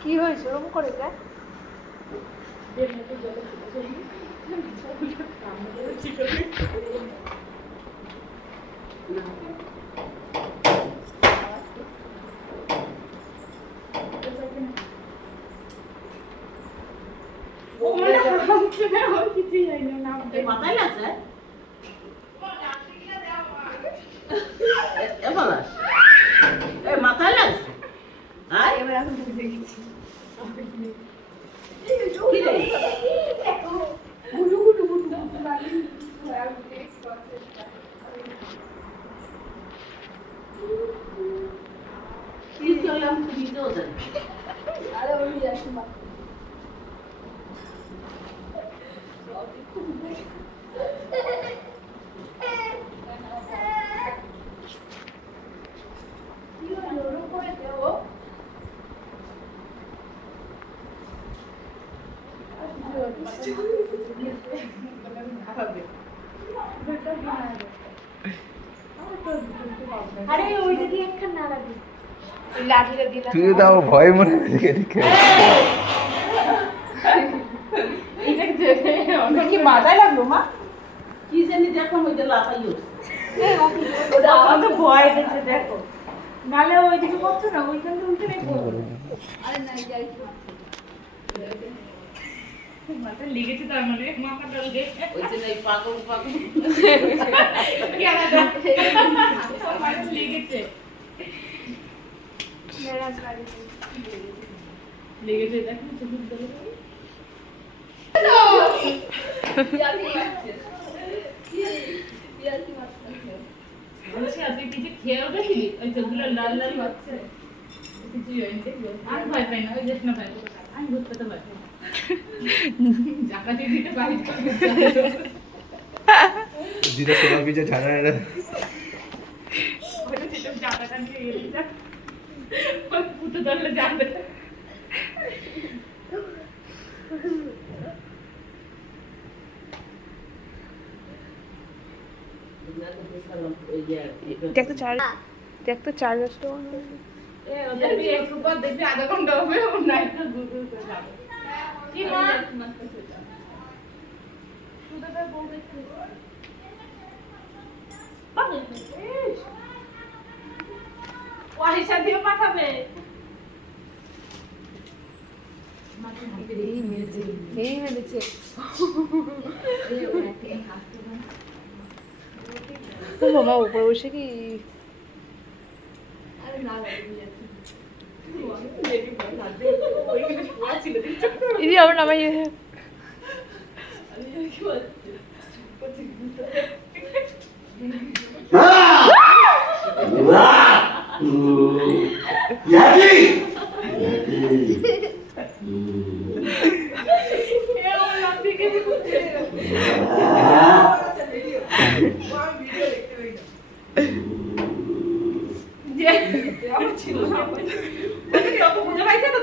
কি হয়েছে ওরকম করে দেখ? মাথায় লাগছে মাথায় লাগছে এবার এখন বুঝে গেছি। আরে ওইটা দিয়ে একখান না রাখবি, ওই লাঠিটা দিয়ে তুই তাও ভয় মনে দেখে কি মাথায় লাগলো মা? কি জানি দেখো ওইটা লাফাইও ওটা আমার তো ভয় দেখছে দেখো, নালে ওইদিকে করছো না, ওইখান থেকে উঠে নেই। আরে না যাই মাথা লেগেছে তার মানে মাথাটা লেগেছে ওই যে এই পাগল পাগল কি আলাদা মাথা লেগেছে মেরা গাড়ি লেগেছে দেখো চুপ করে নো ইয়াকি বলছি আপনি কিছু খেয়েও দেখি ওই যেগুলো লাল লাল হচ্ছে কিছুই হয়নি দেখো আর ভয় পাই না ওই দেখ না ভাই আমি বুঝতে তো পারি জাকাতি দিতে পারি দিদা সোনা পিছে ছাড়া না ওটা যেটা জাকাটা নিয়ে এলি যা ওই পুতো দলে যাবে দেখ তো চার্জার তো এ ওদের भी एक ऊपर देखबি आधा घंटा হবে না একটু দূর দূর করে যাবে কি মা সুদাটা বল দেখতে বাবা ওয়াহিশা দিয়ে পাঠাবে এই মেরেছে তো মামা উপরে বসে কি আরে না ইদি আবার নামাই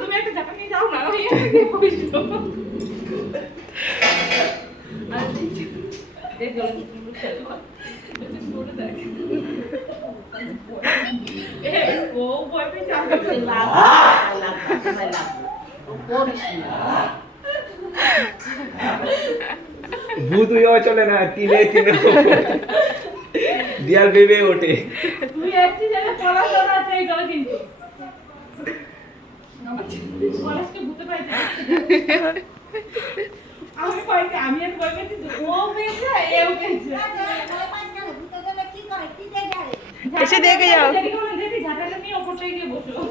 তুমি একটা জায়গা নিয়ে যাও না ও ভয় পেয়েছে ভূত হয়েও চলে না তিলে তিলে দিয়াল ভেবে ওঠে তুই একটি জায়গায় পড়াশোনা আছে এই গলা কিন্তু পড়াশকে ভূতে পাইছে আমি পাইছি আমি আর ভয় পেয়েছি ও পেয়েছে এও পেয়েছে এসে দেখে যাও ঝাঁটাটা নিয়ে ওপরটাই গিয়ে বসো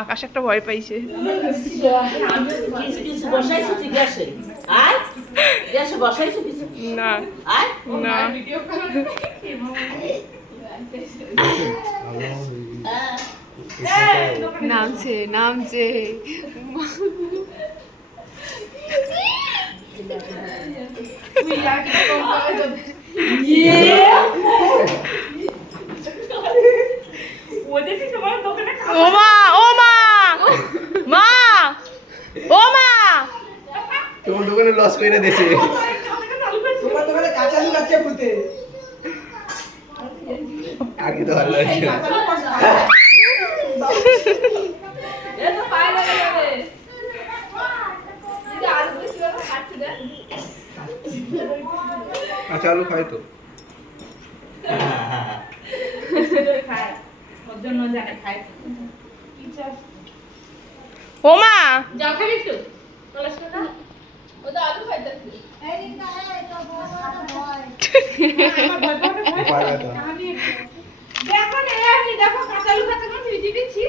আকাশ একটা ভয় পাইছে বসাইছো তুই গ্যাসে আয় গ্যাসে বসাইছো কিছু না আয় না নামছে নামছে তোমার দোকানে লস করে দিয়েছে তোমার দোকানে কাঁচা লুকাচ্ছে ভূতে আগে তো ভালো লাগছে না। কাঁচা আলু খাই তো ও মা যাও খাবি একটু পলাশটা পারবে তো দেখো না এমনি দেখো কাঁচা আলু খাতে কোন ভিজি দিচ্ছি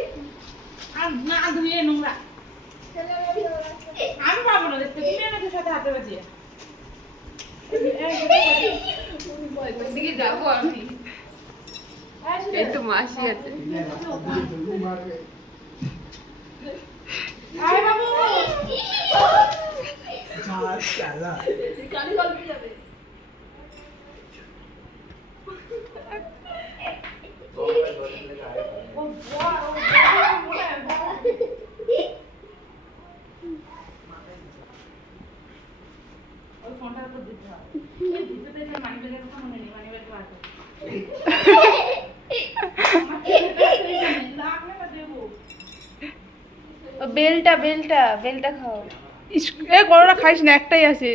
আর না ধুয়ে নোংরা আমি পাবো না দেখতে তুমি আমাদের সাথে হাতে বাজিয়ে দিকে যাবো আমি এই তো মাসি আছে আয় বাবু চালা কালি গল্প যাবে ও ওই ফোনটার উপর দিতে হবে এই ভিতরে যে মানি ব্যাগের কথা মনে নেই মানি ব্যাগটা আছে আমার ছেলেটা লাগলে না দেবো বেলটা খাও এ গরুটা খাইস না একটাই আছে